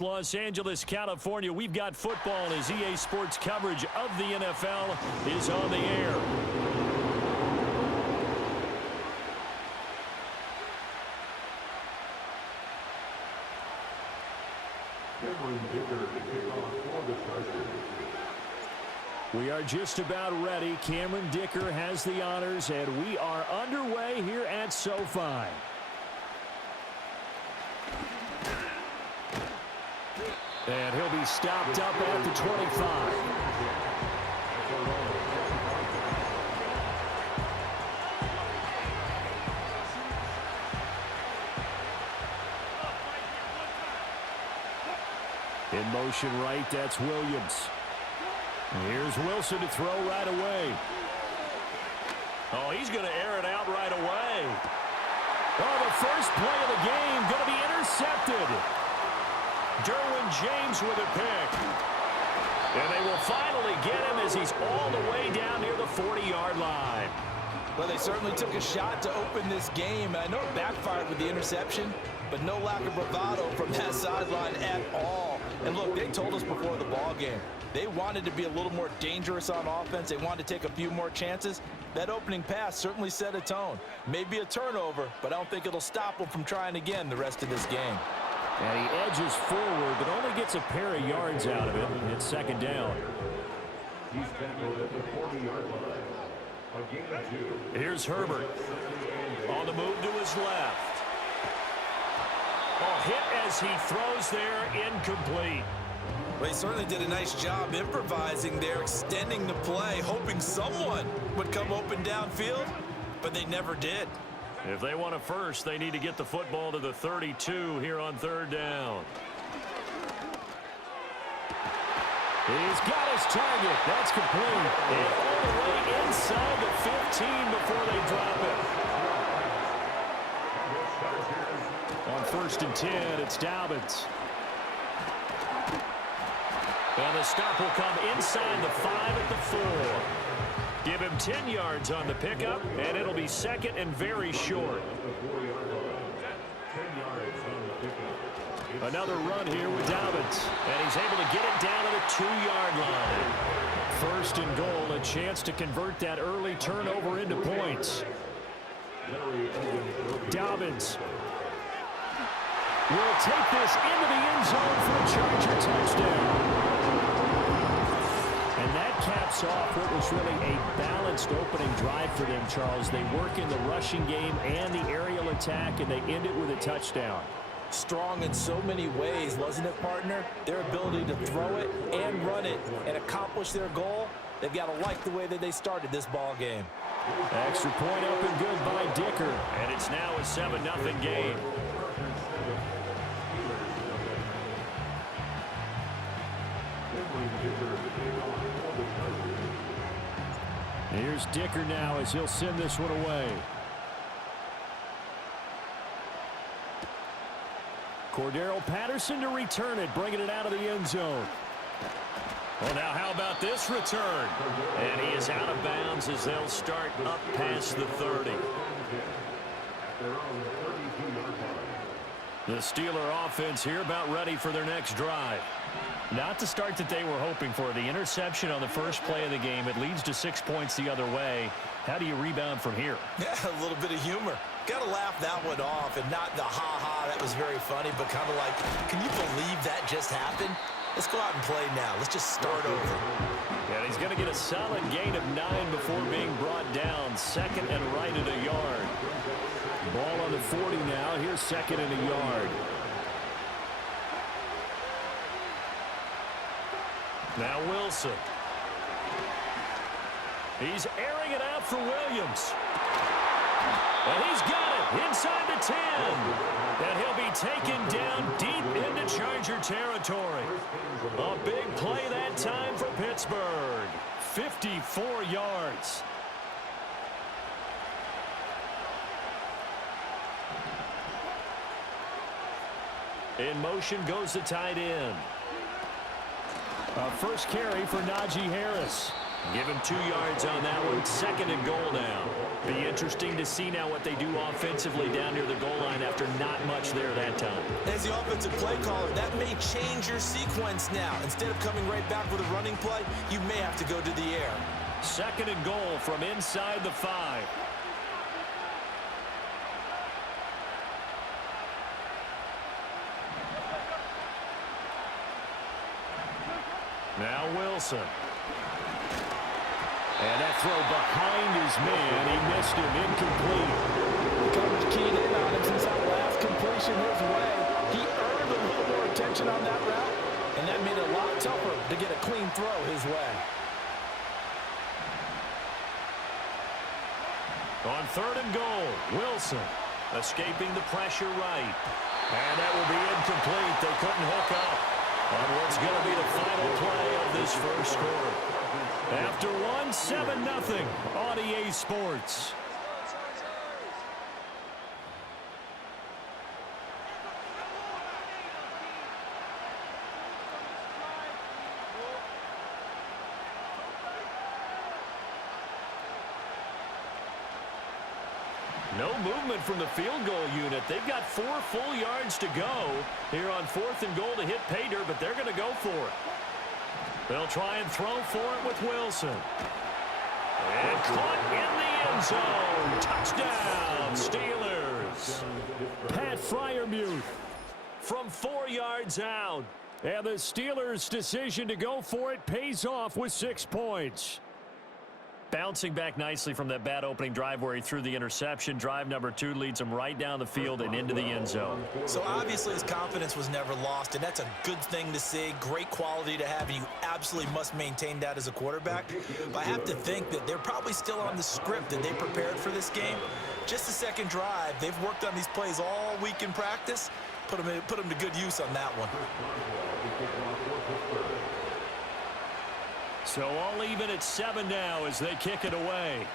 Los Angeles, California, we've got football as EA Sports coverage of the NFL is on the air. We are just about ready. Cameron Dicker has the honors, and we are underway here at SoFi. And he'll be stopped up at the 25. In motion right, that's Williams. And here's Wilson to throw right away. Oh, he's going to air it out right away. Oh, the first play of the game going to be intercepted. Derwin James with a pick. And they will finally get him as he's all the way down near the 40-yard line. Well, they certainly took a shot to open this game. I know it backfired with the interception, but no lack of bravado from that sideline at all. And look, they told us before the ball game, they wanted to be a little more dangerous on offense. They wanted to take a few more chances. That opening pass certainly set a tone. Maybe a turnover, but I don't think it'll stop them from trying again the rest of this game. And he edges forward, but only gets a pair of yards out of it. It's second down. Here's Herbert. On the move to his left. Oh, hit as he throws there, incomplete. Well, he certainly did a nice job improvising there, extending the play, hoping someone would come open downfield, but they never did. If they want a first, they need to get the football to the 32 here on third down. He's got his target. That's complete. And all the way inside the 15 before they drop it. On 1st and 10, it's Dobbins. And the stop will come inside the 5 at the 4. Give him 10 yards on the pickup, and it'll be second and very short. Another run here with Dobbins, and he's able to get it down to the 2-yard line. 1st and goal, a chance to convert that early turnover into points. Dobbins will take this into the end zone for a Charger touchdown. And that caps off what was really a balanced opening drive for them, Charles. They work in the rushing game and the aerial attack, and they end it with a touchdown. Strong in so many ways, wasn't it, partner? Their ability to throw it and run it and accomplish their goal, they've got to like the way that they started this ball game. Extra point up and good by Dicker, and it's now a 7-0 game. Here's Dicker now as he'll send this one away. Cordero Patterson to return it, bringing it out of the end zone. Well, now how about this return? And he is out of bounds as they'll start up past the 30. The Steeler offense here about ready for their next drive. Not the start that they were hoping for. The interception on the first play of the game. It leads to 6 points the other way. How do you rebound from here? Yeah, a little bit of humor. Got to laugh that one off, and not the ha-ha, that was very funny, but kind of like, can you believe that just happened? Let's go out and play now. Let's just start over. And he's going to get a solid gain of 9 before being brought down. Second and right at a yard. Ball on the 40 now. Here's second and a yard. Now Wilson. He's airing it out for Williams. And he's got it inside the 10. And he'll be taken down deep into Charger territory. A big play that time for Pittsburgh. 54 yards. In motion goes the tight end. First carry for Najee Harris. Give him 2 yards on that one. 2nd and goal now. Be interesting to see now what they do offensively down near the goal line after not much there that time. As the offensive play caller, that may change your sequence now. Instead of coming right back with a running play, you may have to go to the air. 2nd and goal from inside the 5. Now Wilson. And that throw behind his man. He missed him. Incomplete. The coverage keyed in on him since that last completion his way. He earned a little more attention on that route, and that made it a lot tougher to get a clean throw his way. On 3rd and goal, Wilson escaping the pressure right. And that will be incomplete. They couldn't hook up on what's going to be the final play of this first quarter. After 1, 7-0 on EA Sports. No movement from the field goal unit. They've got 4 full yards to go here on 4th and goal to hit pay dirt, but they're going to go for it. They'll try and throw for it with Wilson. And caught in the end zone. Touchdown, Steelers. Pat Freiermuth from 4 yards out. And the Steelers' decision to go for it pays off with 6 points. Bouncing back nicely from that bad opening drive where he threw the interception. Drive number 2 leads him right down the field and into the end zone. So obviously his confidence was never lost, and that's a good thing to see. Great quality to have, and you absolutely must maintain that as a quarterback. But I have to think that they're probably still on the script that they prepared for this game. Just the second drive, they've worked on these plays all week in practice. Put them to good use on that one. So all even at 7 now as they kick it away.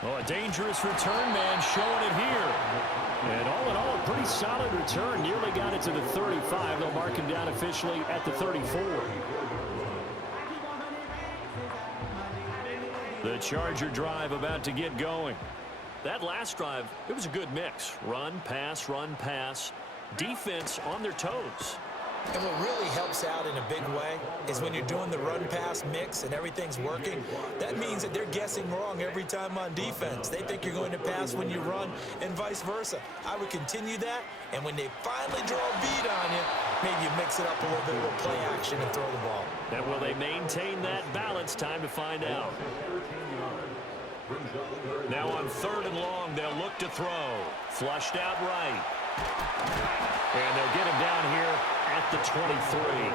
Well, a dangerous return man showing it here. And all in all, a pretty solid return. Nearly got it to the 35. They'll mark him down officially at the 34. The Charger drive about to get going. That last drive, it was a good mix. Run, pass. Defense on their toes. And what really helps out in a big way is when you're doing the run-pass mix and everything's working, that means that they're guessing wrong every time on defense. They think you're going to pass when you run and vice versa. I would continue that, and when they finally draw a beat on you, maybe you mix it up a little bit with play action and throw the ball. And will they maintain that balance? Time to find out. Now on 3rd and long, they'll look to throw. Flushed out right. And they'll get him down here at the 23.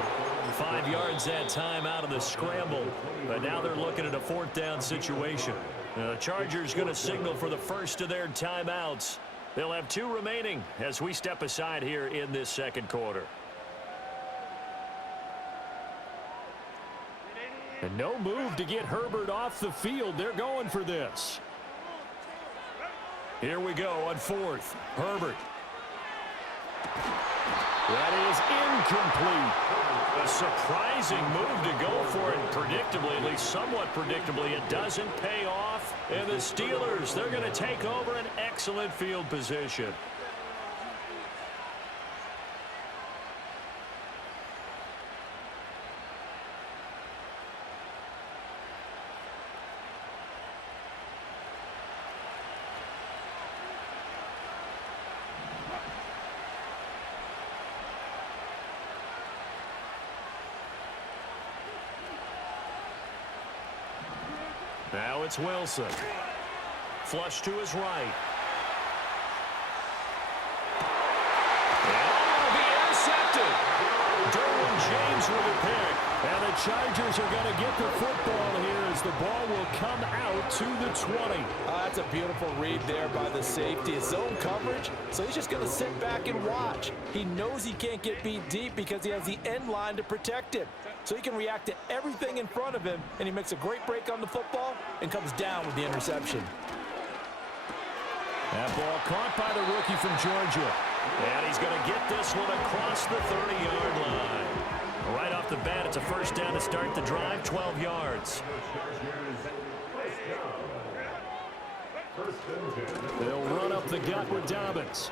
5 yards that time out of the scramble. But now they're looking at a 4th down situation. The Chargers going to signal for the first of their timeouts. They'll have 2 remaining as we step aside here in this second quarter. And no move to get Herbert off the field. They're going for this. Here we go on 4th. Herbert. That is incomplete. A surprising move to go for it. Predictably, at least somewhat predictably, it doesn't pay off. And the Steelers, they're going to take over an excellent field position. Now it's Wilson. Flush to his right. And it'll be intercepted. Derwin James with a pick. And the Chargers are going to get the football here as the ball will come out to the 20. That's a beautiful read there by the safety. It's zone coverage, so he's just going to sit back and watch. He knows he can't get beat deep because he has the end line to protect him. So he can react to everything in front of him, and he makes a great break on the football and comes down with the interception. That ball caught by the rookie from Georgia. And he's going to get this one across the 30-yard line. Right off the bat, it's a first down to start the drive, 12 yards. They'll run up the gut with Dobbins.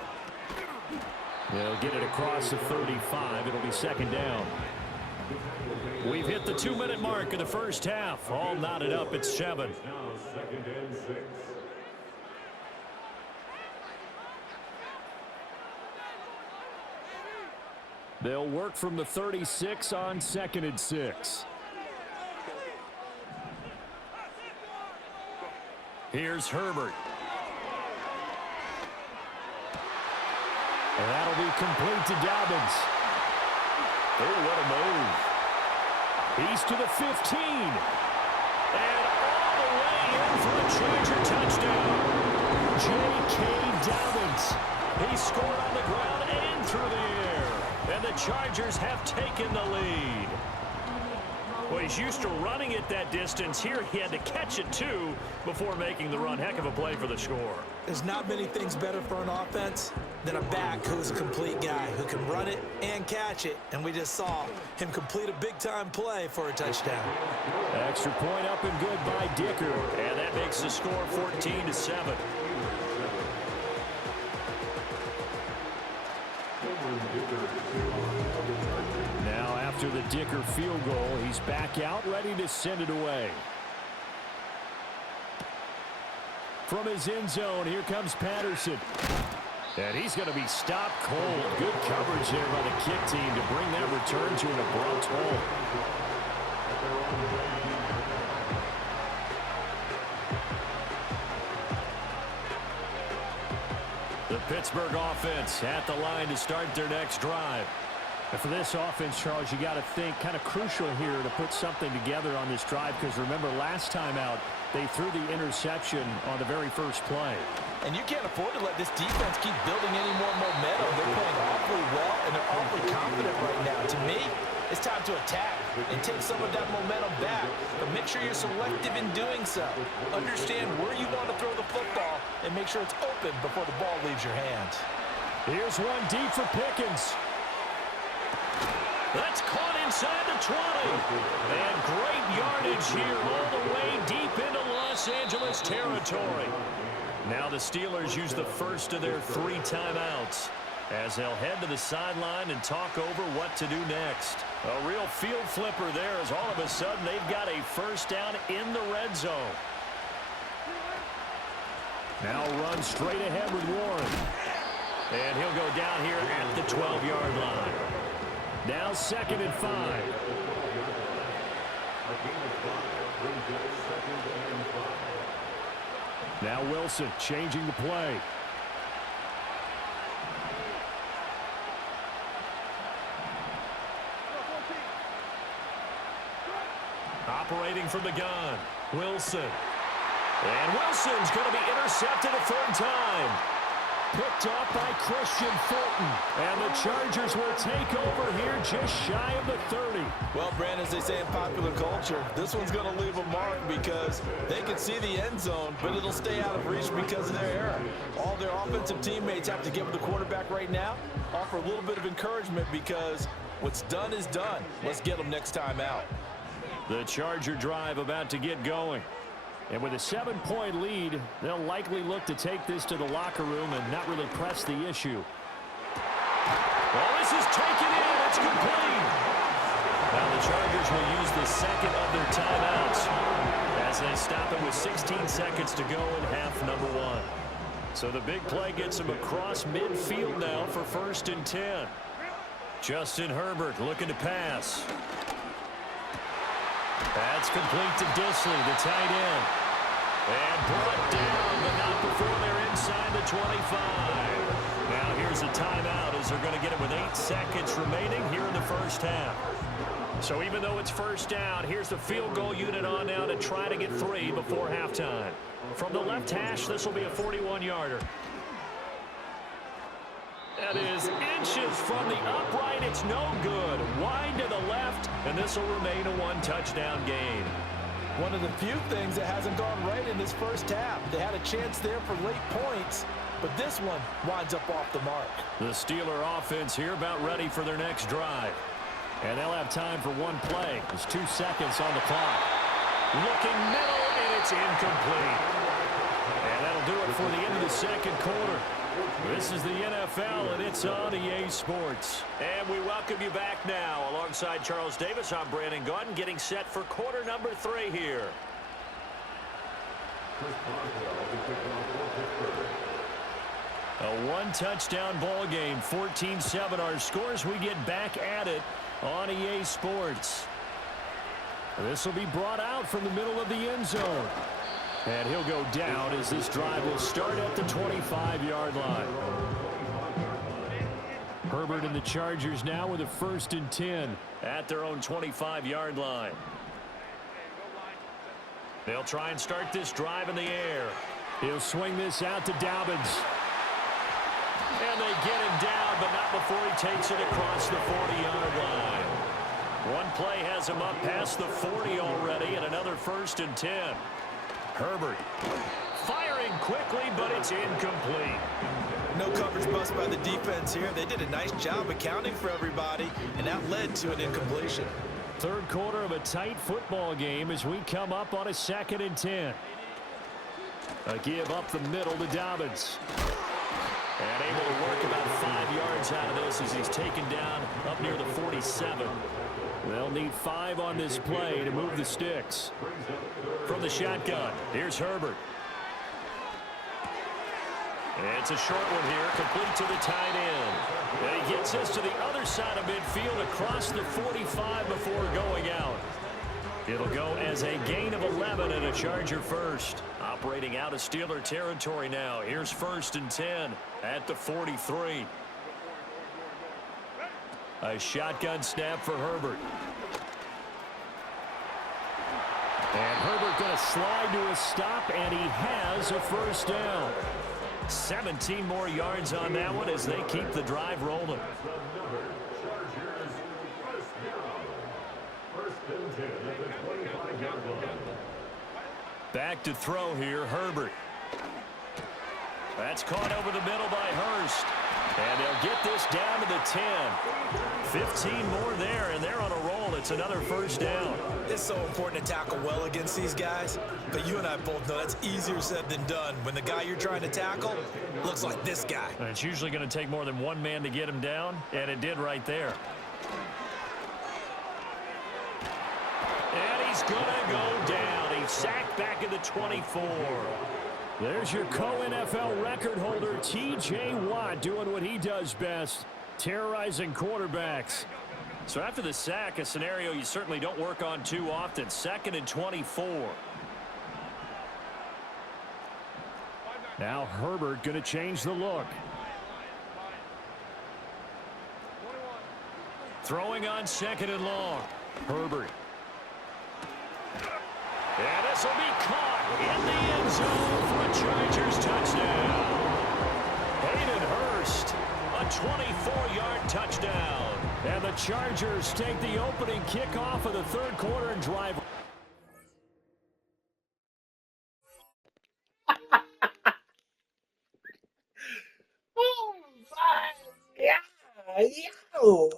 They'll get it across the 35. It'll be second down. We've hit the 2-minute mark in the first half. All knotted up at 7. They'll work from the 36 on 2nd and 6. Here's Herbert. And that'll be complete to Dobbins. Oh, what a move. He's to the 15. And all the way in for a Charger touchdown. J.K. Dobbins. He scored on the ground and through the air. And the Chargers have taken the lead. Well, he's used to running it that distance. Here he had to catch it, too, before making the run. Heck of a play for the score. There's not many things better for an offense than a back who's a complete guy who can run it and catch it. And we just saw him complete a big-time play for a touchdown. Extra point up and good by Dicker. And that makes the score 14-7. Now after the Dicker field goal, he's back out, ready to send it away. From his end zone, here comes Patterson. And he's going to be stopped cold. Good coverage there by the kick team to bring that return to an abrupt halt. The Pittsburgh offense at the line to start their next drive. And for this offense, Charles, you got to think kind of crucial here to put something together on this drive, because remember last time out they threw the interception on the very first play. And you can't afford to let this defense keep building any more momentum. They're playing awfully well, and they're awfully confident right now. To me, it's time to attack and take some of that momentum back. But make sure you're selective in doing so. Understand where you want to throw the football and make sure it's open before the ball leaves your hands. Here's one deep for Pickens. That's caught inside the 20. And great yardage here all the way deep into Los Angeles territory. Now the Steelers use the first of their 3 timeouts as they'll head to the sideline and talk over what to do next. A real field flipper there, as all of a sudden they've got a first down in the red zone. Now run straight ahead with Warren. And he'll go down here at the 12-yard line. Now 2nd and 5. Now Wilson changing the play. Operating from the gun, Wilson. And Wilson's going to be intercepted a 3rd time. Picked off by Christian Fulton. And the Chargers will take over here just shy of the 30. Well, Brandon, as they say in popular culture, this one's going to leave a mark because they can see the end zone, but it'll stay out of reach because of their error. All their offensive teammates have to give the quarterback right now, offer a little bit of encouragement because what's done is done. Let's get them next time out. The Charger drive about to get going. And with a 7-point lead, they'll likely look to take this to the locker room and not really press the issue. Well, this is taken in. It's complete. Now the Chargers will use the second of their timeouts as they stop it with 16 seconds to go in half number 1. So the big play gets them across midfield now for 1st and 10. Justin Herbert looking to pass. That's complete to Disley, the tight end. And brought down, but not before they're inside the 25. Now here's a timeout as they're going to get it with 8 seconds remaining here in the first half. So even though it's first down, here's the field goal unit on now to try to get 3 before halftime. From the left hash, this will be a 41-yarder. That is inches from the upright. It's no good. Wide to the left, and this will remain a 1-touchdown game. One of the few things that hasn't gone right in this first half. They had a chance there for late points, but this one winds up off the mark. The Steeler offense here about ready for their next drive. And they'll have time for one play. There's 2 seconds on the clock. Looking middle, and it's incomplete. And that'll do it for the end of the second quarter. This is the NFL, and it's on EA Sports. And we welcome you back now. Alongside Charles Davis, I'm Brandon Gaudin, getting set for quarter number 3 here. A one-touchdown ball game, 14-7 our scores. We get back at it on EA Sports. This will be brought out from the middle of the end zone. And he'll go down as this drive will start at the 25-yard line. Herbert and the Chargers now with a 1st and 10 at their own 25-yard line. They'll try and start this drive in the air. He'll swing this out to Dobbins. And they get him down, but not before he takes it across the 40-yard line. One play has him up past the 40 already, and another 1st and 10. Herbert firing quickly, but it's incomplete. No coverage bust by the defense here. They did a nice job accounting for everybody, and that led to an incompletion. Third quarter of a tight football game as we come up on a 2nd and 10. A give up the middle to Dobbins. And able to work about 5 yards out of this as he's taken down up near the 47. They'll need 5 on this play to move the sticks. From the shotgun, here's Herbert. It's a short one here, complete to the tight end. And he gets us to the other side of midfield across the 45 before going out. It'll go as a gain of 11 and a Charger first. Operating out of Steeler territory now. Here's 1st and 10 at the 43. A shotgun snap for Herbert. And Herbert going to slide to a stop, and he has a 1st down. 17 more yards on that one as they keep the drive rolling. Back to throw here, Herbert. That's caught over the middle by Hurst. And they'll get this down to the 10. 15 more there, and they're on a roll. It's another 1st down. It's so important to tackle well against these guys, but you and I both know that's easier said than done when the guy you're trying to tackle looks like this guy. And it's usually going to take more than one man to get him down, and it did right there. And he's going to go down. He's sacked back at the 24. There's your co-NFL record holder, T.J. Watt, doing what he does best, terrorizing quarterbacks. So after the sack, a scenario you certainly don't work on too often. 2nd and 24. Now Herbert going to change the look. Throwing on 2nd and long. Herbert. And this will be caught in the end zone for a Chargers touchdown. Hayden Hurst, a 24-yard touchdown. And the Chargers take the opening kickoff of the 3rd quarter and drive. Oh my God. Yo.